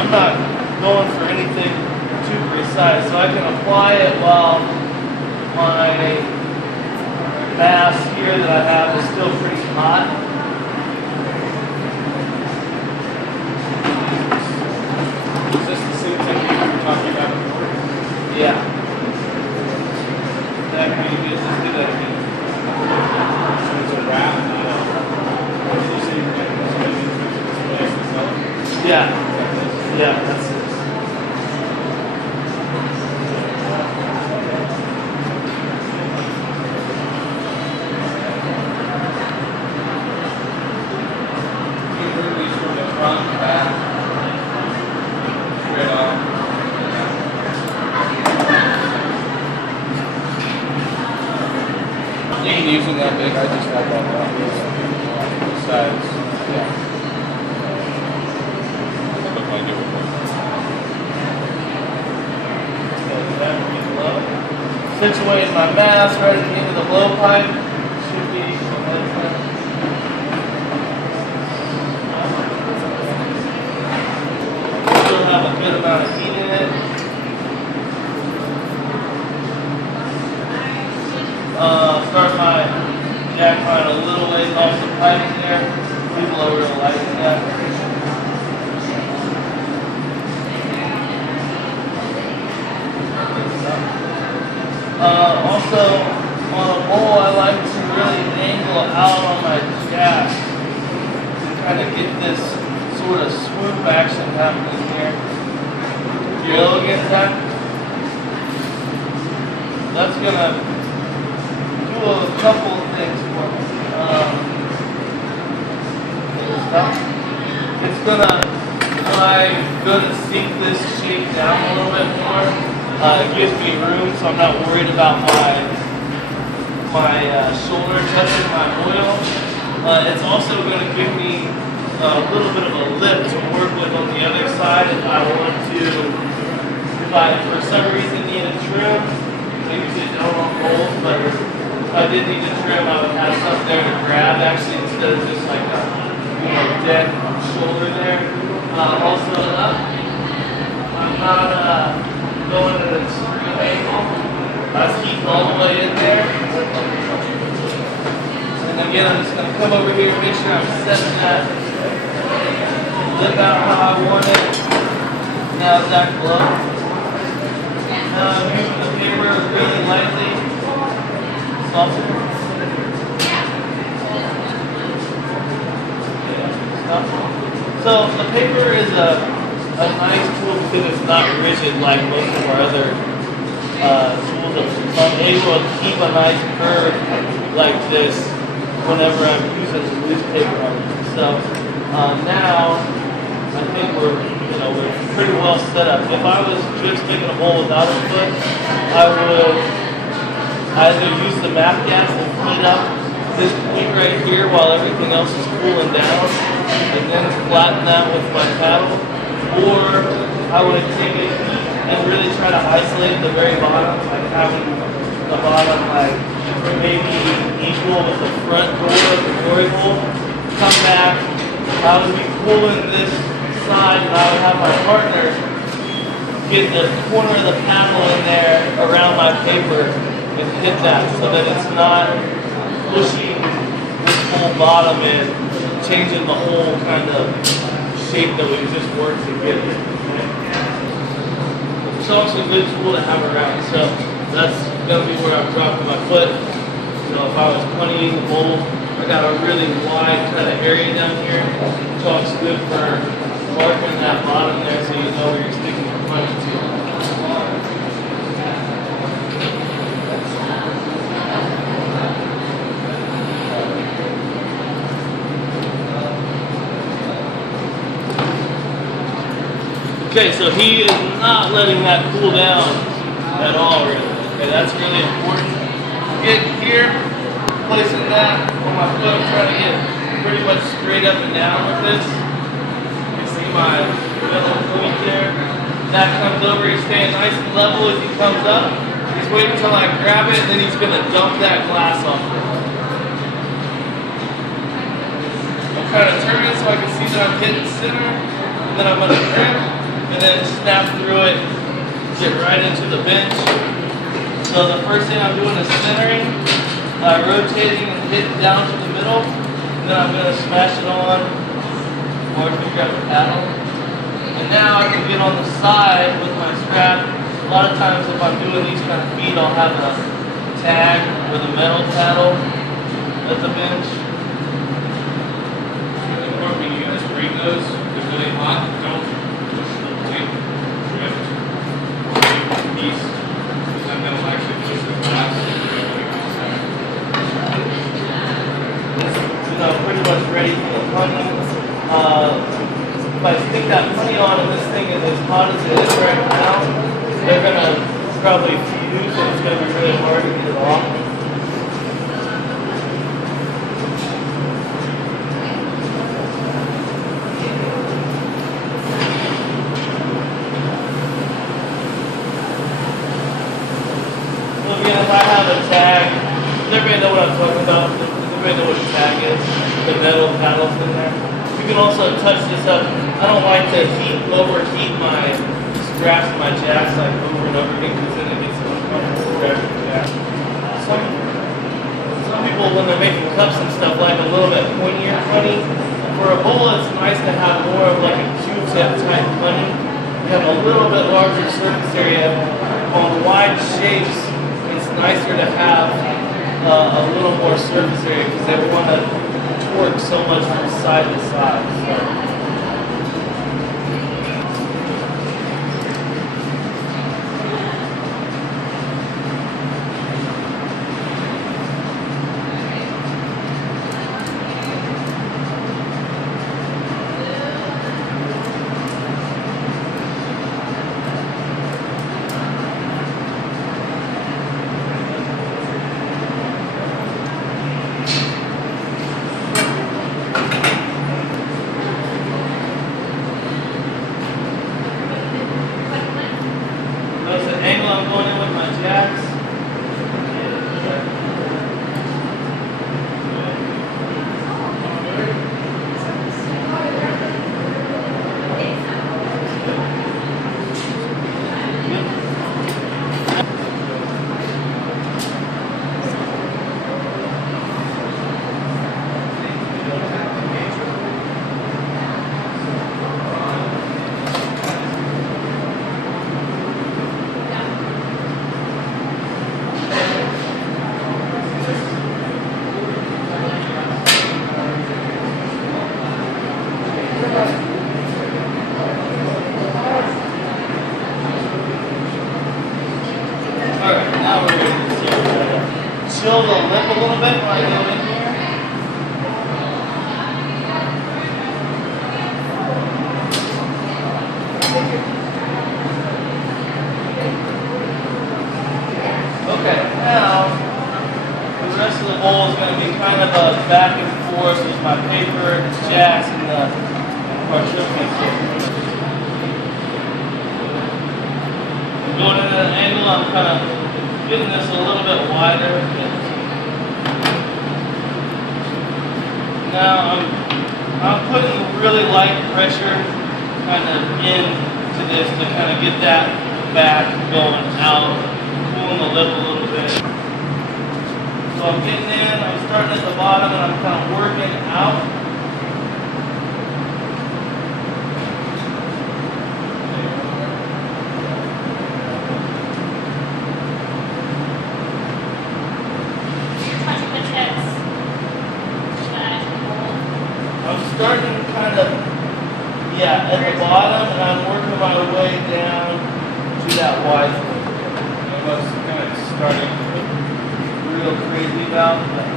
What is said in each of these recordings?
I'm not going for anything too precise, so I can apply it while my mass here that I have is still pretty hot. Is this the same technique we were talking about before? Yeah. That could be good. Let's do that again. So it's a wrap, not a. You say you're going to displace the cell? Yeah. Yeah, that's it. You can use them that big. I just got that out. The size. Yeah. That's what I do with one. Situating my mass right at the end of the blowpipe. Should be still have a good amount of heat in it. Start my jack line a little ways off the pipe there. Leave lower the light in that. Also, on a bowl, I like to really angle out on my jack to kind of get this sort of swoop action happening here. Blow against that. That's gonna do a couple of things for me. It's gonna, when I go to sink this shape down a little bit more, it gives me room, so I'm not worried about my shoulder touching my oil. It's also going to give me a little bit of a lip to work with on the other side if I want to, if I for some reason need a trim. I usually don't on bowls, but if I did need to trim, I would have something there to grab actually instead of just like a dead shoulder there. Also up, I'm not going at an extreme angle. Let's keep all the way in there. And again, I'm just going to come over here and make sure I'm setting that lip out how I want it. Now it's that glow. Now I'm using the paper really lightly. Soften. So the paper is a nice tool because it's not rigid like most of our other tools. So I'm able to keep a nice curve like this whenever I'm using the loose paper on it. So now I think we're pretty well set up. If I was just making a bowl without a foot, I would either use the map gas and heat up this point right here while everything else is cooling down, and then flatten that with my paddle, or I would take it and really try to isolate the very bottom, like having the bottom like maybe equal with the front door of the glory hole. Come back, I would be cooling this side, and I would have my partner get the corner of the paddle in there around my paper and hit that so that it's not pushing this whole bottom in, changing the whole kind of shape that we just worked to get it. It's also a good tool to have around. So that's going to be where I'm dropping my foot. If I was punting the bowl, I got a really wide kind of area down here. Chalk's good for marking that bottom there so you know where you're sticking your punch to. Okay, so he is not letting that cool down at all, really. Okay, that's really important. Get here, placing that on my foot. I'm trying to get pretty much straight up and down with this. You can see my middle point there. That comes over, he's staying nice and level as he comes up. He's waiting until I grab it, and then he's going to dump that glass off it. I'm trying to turn it so I can see that I'm hitting center, and then I'm going to trim. and then snap through it, get right into the bench. So the first thing I'm doing is centering, rotating and hitting down to the middle, and then I'm going to smash it on, or I can grab the paddle. And now I can get on the side with my strap. A lot of times if I'm doing these kind of feet, I'll have a tag with a metal paddle at the bench. Really important when you guys bring those, they're really hot, don't push the tape. Drift. Piece. Because then they'll actually push the glass. Pretty much ready for the punny. If I stick that punny on and this thing is as hot as it is right now, they're going to probably fuse and it's going to be really hard to get it off. So again, if I have a tag, does everybody know what I'm talking about? Does everybody know what a tag is? The metal paddles in there. You can also touch this up. I don't like to overheat my straps and my jacks like over and over again because then it gets uncomfortable grabbing the jack. Some people, when they're making cups and stuff, like a little bit pointier punny. For a bowl, it's nice to have more of like a Q-tip type punny. You have a little bit larger surface area. On wide shapes, it's nicer to have a little more surface area because they want to torque so much from side to side. So. Notice the angle I'm going in with my jacks. Alright, now we're going to chill the lip a little bit when I go in here. Okay, now the rest of the bowl is going to be kind of a back and forth with my paper, the jacks, and the marsupial. Going in at an angle, I'm kind of getting this a little bit wider. Now I'm putting really light pressure kind of into this to kind of get that back going out, cooling the lip a little bit. So I'm getting in, I'm starting at the bottom and I'm kind of working out. I'm starting kind of, at the bottom, and I'm working my way down to that wide one. Almost kind of starting Real crazy about that.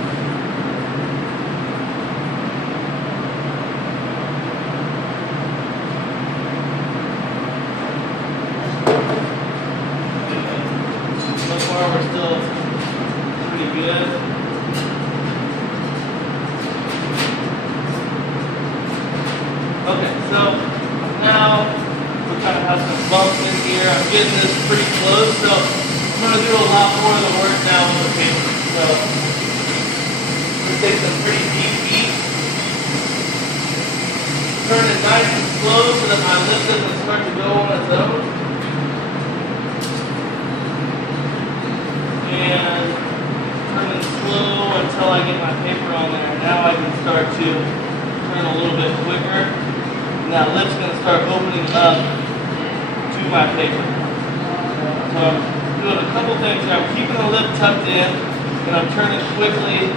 So far, we're still pretty good. Okay, so now we kind of have some bumps in here. I'm getting this pretty close, so I'm going to do a lot more of the work now with the paper. So I'm going to take some pretty deep beats, turn it nice and slow so my lip doesn't start to go on its own. And turning slow until I get my paper on there. Now I can start to turn a little bit quicker. Now lip's going to start opening up to my paper. So I'm doing a couple things here. I'm keeping the lip tucked in, and I'm turning quickly,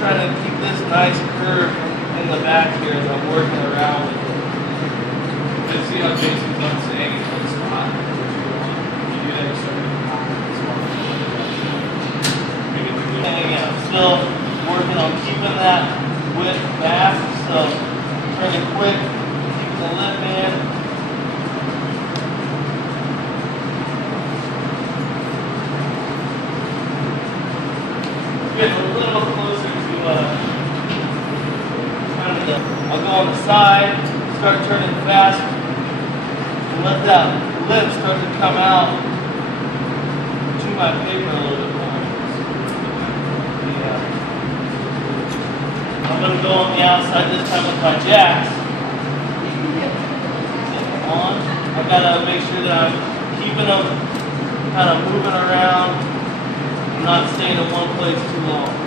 trying to keep this nice curve in the back here as I'm working around with it. I see how Jason's not saying it's one spot. You do that, you start to make it too And again, I'm still working on keeping that width back, so turning quick, keep the lip in. Getting a little closer to kind of I'll go on the side, start turning fast, and let that lip start to come out to my paper a little bit more. Yeah. I'm going to go on the outside this time with my jacks. On. I've got to make sure that I'm keeping them kind of moving around, not staying in one place too long.